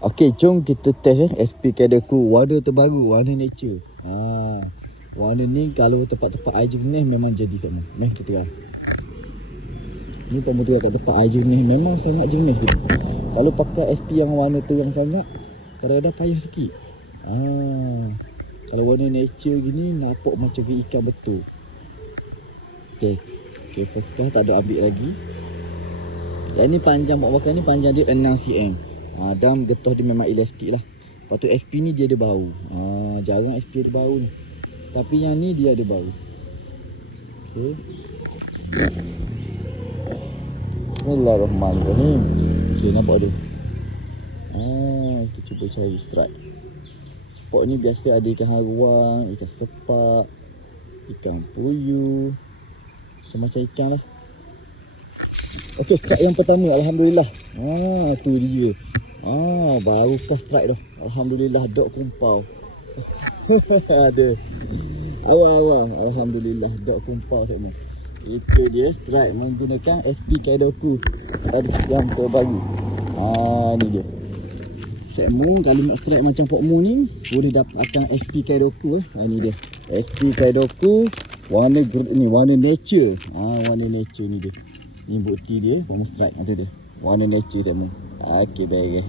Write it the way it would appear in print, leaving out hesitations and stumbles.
Okey, jom kita test SP Kadoku warna terbaru, warna nature. Warna ni kalau tempat-tempat air jernih memang jadi sama. Mari kita try. Ni kamu tengok kat tempat air jernih memang sangat jernih dia. Kalau pakai SP yang warna terang sangat, kadang-kadang payah sikit. Kalau warna nature gini nampak macam ikan betul. Okey, first class tak ada ambil lagi. Yang ni panjang buat makan ni, panjang dia 6 cm. Dan getah dia memang elastik lah. Lepas tu SP ni dia ada bau. Jarang SP ada bau ni. Tapi yang ni dia ada bau. Okey. Bismillahirrahmanirrahim. Okey, nampak dia. Kita cuba cari strike. Spot ni biasa ada ikan haruang, ikan sepak, ikan puyuh, macam-macam ikan lah. Okey, strike yang pertama, alhamdulillah. Tu dia. Baru first strike dah. Alhamdulillah, dok kumpau. Ada. Awal-awal, alhamdulillah, dok kumpau semua. Itu dia strike menggunakan SP Kadoku yang terbaru. Ni dia. Sekmu kalau nak strike macam Pokmu ni, boleh dapatkan SP Kadoku. Ni dia. SP Kadoku warna ni, warna nature. Warna nature ni dia. Ni bukti dia, Pokmu strike macam dia. Warna nature sekmu. Okey, baik.